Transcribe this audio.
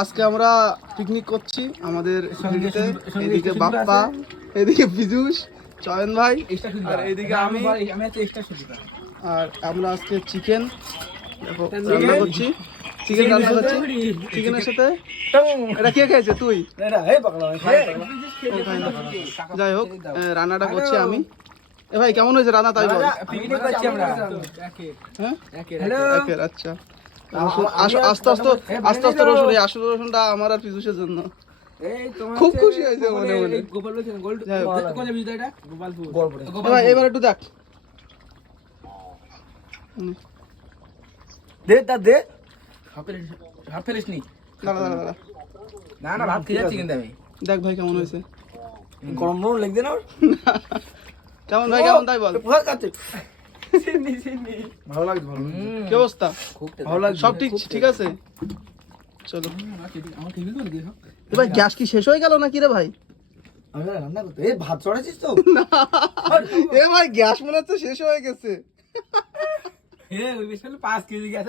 আজকে আমরা পিকনিক করছি আমাদের সিঁড়িতে। এদিকে বাপ্পা, এদিকে বিজুস, চয়ন ভাই, আর এদিকে আমি। আর আমরা আজকে চিকেন রান্না করছি। চিকেন রান্না করছি চিকেনের সাথে। এটা কে খেয়েছে? তুই? যাই হোক, রান্নাটা করছি আমি। এ ভাই কেমন হয়েছে রান্না তাই বল। হ্যাঁ আচ্ছা, আস্তে আস্তে আস্তে আস্তে রসুন, এই আসল রসুনটা আমার আর পিজুসের জন্য। খুব খুশি হয়েছে মনে মনে। এবার একটু দেখ দে তা দে হাফ ফেলিস নি। দাঁড়া দাঁড়া দাঁড়া, না না ভাত খেয়ে যাচ্ছি কিন্তু আমি। দেখ ভাই কেমন হয়েছে। গরম গরম লাগবে না? কেমন ভাই কেমন তাই বল। ভালো লাগছে, ভালো কি অবস্থা? ভালো লাগছে। সব ঠিক ঠিক আছে, চলো। ভাই গ্যাস কি শেষ হয়ে গেল নাকি রে ভাই? আমি রান্না করতে এই ভাত চড়াইছিস তো? এ ভাই গ্যাস মনে হচ্ছে শেষ হয়ে গেছে। 5 কেজি গ্যাস